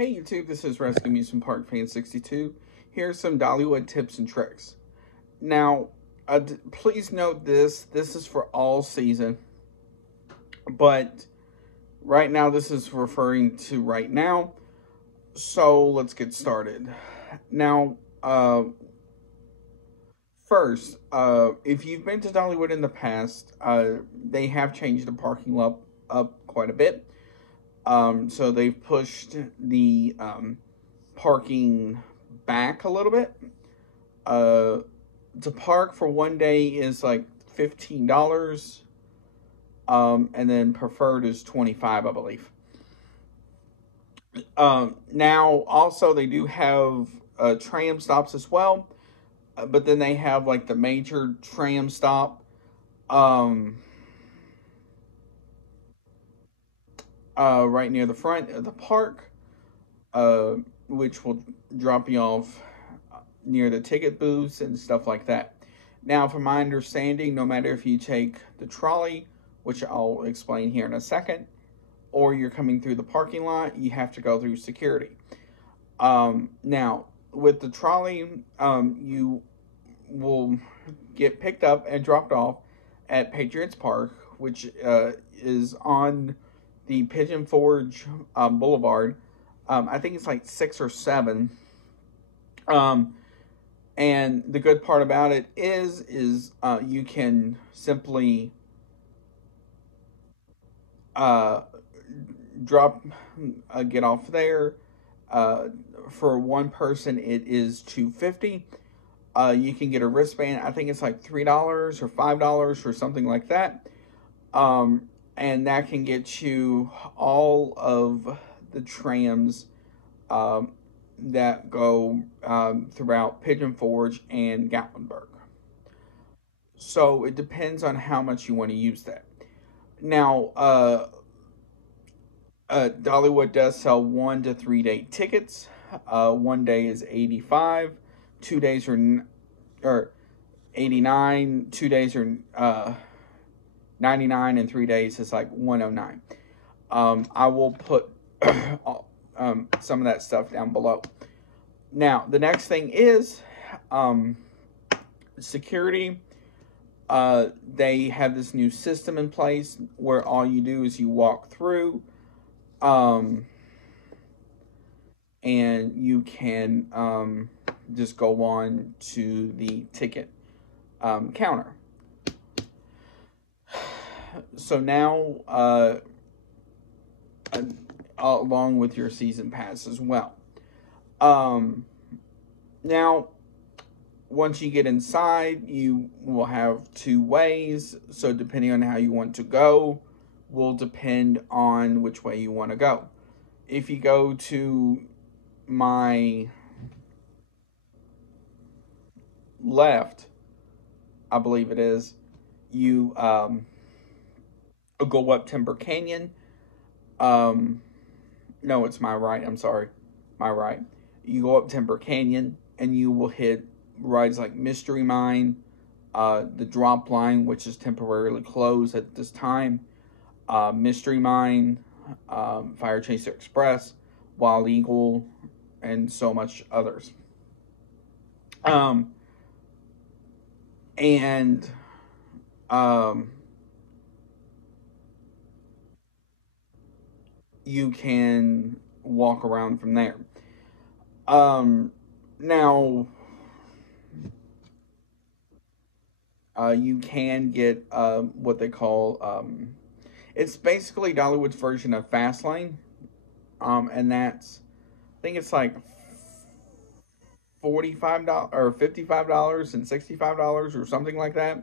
Hey YouTube, this is Rescue Amusement Park Fan 62. Here's some Dollywood tips and tricks. Now, please note this is for all season, but right now this is referring to right now. So let's get started. Now, first, if you've been to Dollywood in the past, they have changed the parking lot up quite a bit. So they've pushed the parking back a little bit. To park for one day is like $15. And then preferred is $25, I believe. Now, also, they do have tram stops as well. But then they have like the major tram stop. Right near the front of the park, which will drop you off near the ticket booths and stuff like that. Now, from my understanding, no matter if you take the trolley, which I'll explain here in a second, or you're coming through the parking lot, you have to go through security. Now, with the trolley, you will get picked up and dropped off at Patriots Park, which is on the Pigeon Forge Boulevard. I think it's like 6 or 7. And the good part about it is you can simply get off there. For one person, it is $2.50. You can get a wristband. I think it's like $3 or $5 or something like that. And that can get you all of the trams that go throughout Pigeon Forge and Gatlinburg. So it depends on how much you want to use that. Now, Dollywood does sell 1 to 3 day tickets. 1 day is $85. 2 days are $89. 2 days are $99, and 3 days is like $109. I will put some of that stuff down below. Now, the next thing is security. They have this new system in place where all you do is you walk through, and you can just go on to the ticket counter. So now, along with your season pass as well. Now, once you get inside, you will have 2 ways. So depending on how you want to go, will depend on which way you want to go. If you go to my left, I believe it is, you go up Timber Canyon. No, it's my right. I'm sorry. My right. You go up Timber Canyon and you will hit rides like Mystery Mine, the Drop Line, which is temporarily closed at this time, Mystery Mine, Fire Chaser Express, Wild Eagle, and so much others. You can walk around from there. Now, you can get what they call, it's basically Dollywood's version of Fastlane, and that's, I think it's like $45 or $55 and $65 or something like that.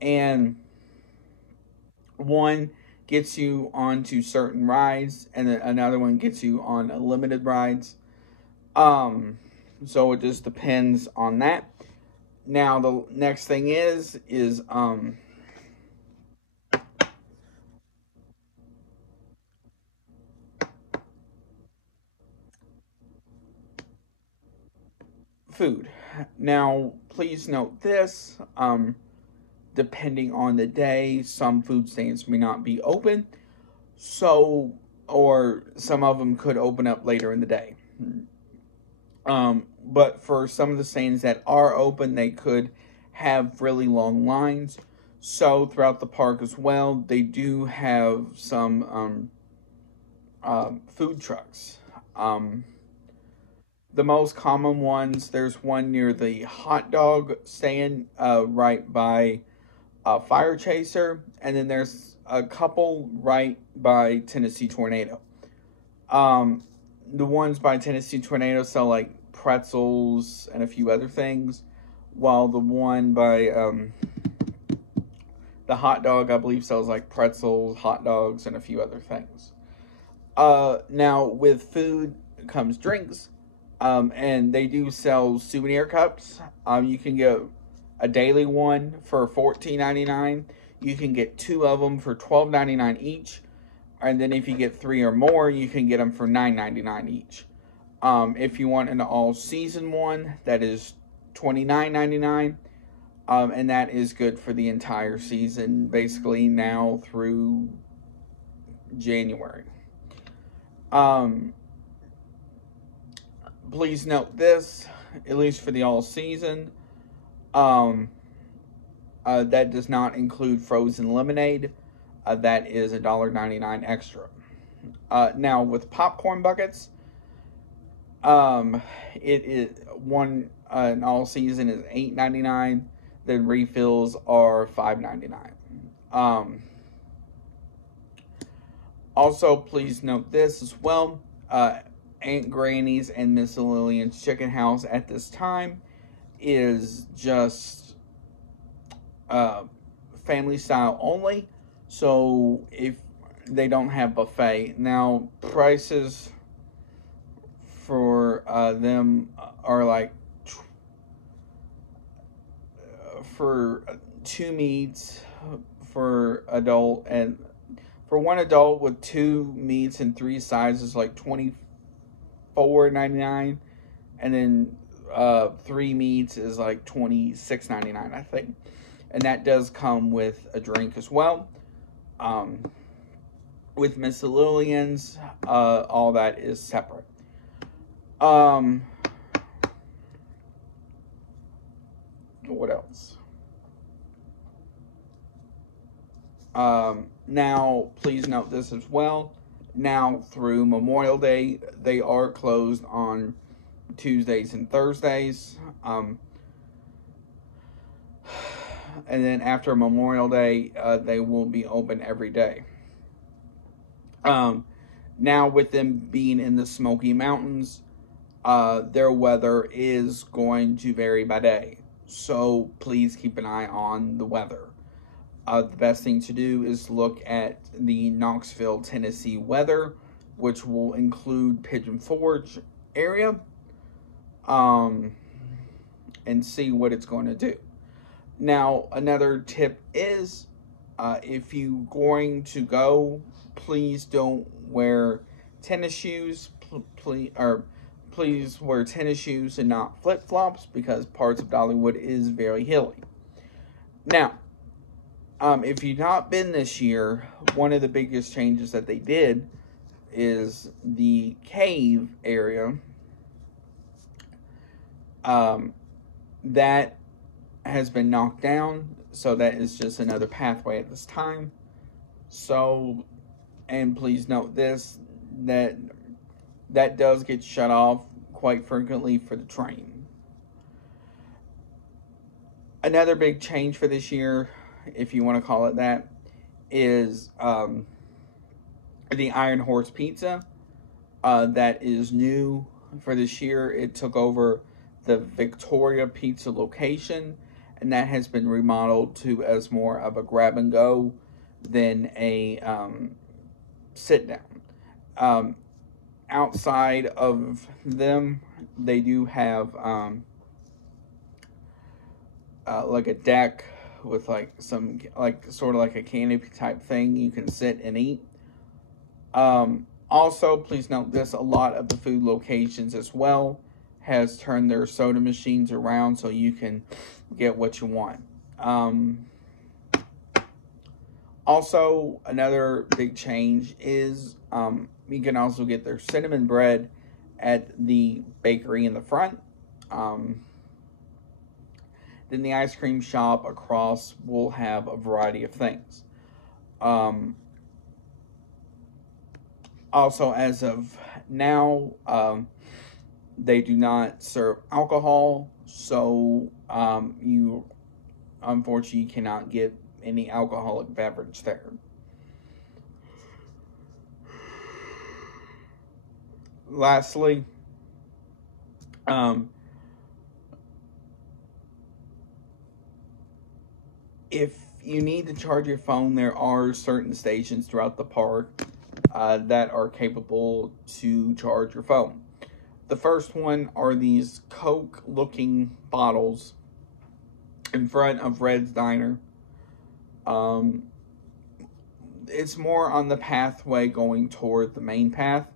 And one gets you onto certain rides, and then another one gets you on limited rides. So it just depends on that. Now, the next thing is food. Now, please note this, depending on the day, some food stands may not be open. So or some of them could open up later in the day. But for some of the stands that are open, they could have really long lines. So throughout the park as well, they do have some food trucks. The most common ones, there's one near the hot dog stand right by Fire Chaser, and then there's a couple right by Tennessee Tornado. The ones by Tennessee Tornado sell like pretzels and a few other things, while the one by the hot dog, I believe, sells like pretzels, hot dogs, and a few other things. Now, with food comes drinks, and they do sell souvenir cups. You can get a daily one for $14.99. You can get 2 of them for $12.99 each. And then if you get 3 or more, you can get them for $9.99 each. If you want an all-season one, that is $29.99. And that is good for the entire season, basically now through January. Please note this, at least for the all-season, that does not include frozen lemonade. That is $1.99 extra. Now with popcorn buckets, it is one an all season is $8.99. Then refills are $5.99. Also, please note this as well. Aunt Granny's and Miss Lillian's Chicken House at this time is just family style only. So if they don't have buffet. Now, prices for them are like for 2 meats for adult, and for one adult with 2 meats and 3 sides is like $24.99, and then 3 meats is like $26.99, I think, and that does come with a drink as well. With Miss Lillian's, all that is separate. What else? Now, please note this as well. Now, through Memorial Day, they are closed on Tuesdays and Thursdays. And then after Memorial Day, they will be open every day. Now, with them being in the Smoky Mountains, their weather is going to vary by day. So please keep an eye on the weather. The best thing to do is look at the Knoxville, Tennessee weather, which will include Pigeon Forge area, and see what it's going to do. Now, another tip is, if you're going to go, please don't wear tennis shoes. Please wear tennis shoes and not flip-flops, because parts of Dollywood is very hilly. Now, if you've not been this year, one of the biggest changes that they did is the cave area. That has been knocked down, so that is just another pathway at this time. So, and please note this, that does get shut off quite frequently for the train. Another big change for this year, if you want to call it that, is the Iron Horse Pizza. That is new for this year. It took over the Victoria Pizza location, and that has been remodeled to as more of a grab and go than a sit down. Outside of them, they do have like a deck with like some sort of like a canopy type thing you can sit and eat. Also, please note this, a lot of the food locations as well has turned their soda machines around so you can get what you want. Also, another big change is You can also get their cinnamon bread at the bakery in the front. Then the ice cream shop across will have a variety of things. Also, as of now, they do not serve alcohol, so you unfortunately cannot get any alcoholic beverage there. Lastly, if you need to charge your phone, there are certain stations throughout the park that are capable to charge your phone. The first one are these Coke-looking bottles in front of Red's Diner. It's more on the pathway going toward the main path,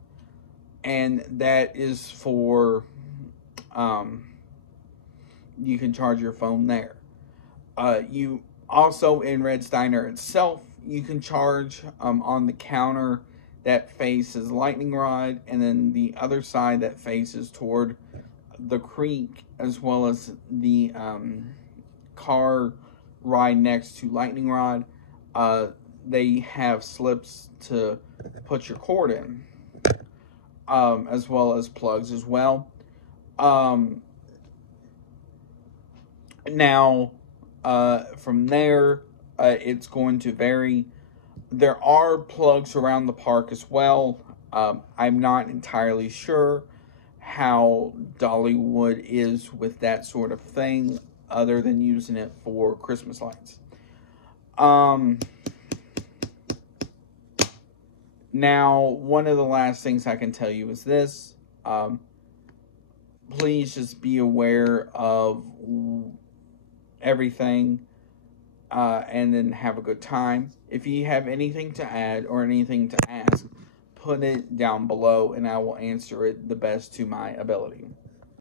and that is for you can charge your phone there. You also, in Red's Diner itself, you can charge on the counter that faces Lightning Rod, and then the other side that faces toward the creek, as well as the car ride next to Lightning Rod. They have slips to put your cord in, as well as plugs as well. Now, from there, it's going to vary. There are plugs around the park as well. I'm not entirely sure how Dollywood is with that sort of thing, other than using it for Christmas lights. Now, one of the last things I can tell you is this. Please just be aware of everything, and then have a good time. If you have anything to add or anything to ask, put it down below, and I will answer it the best to my ability.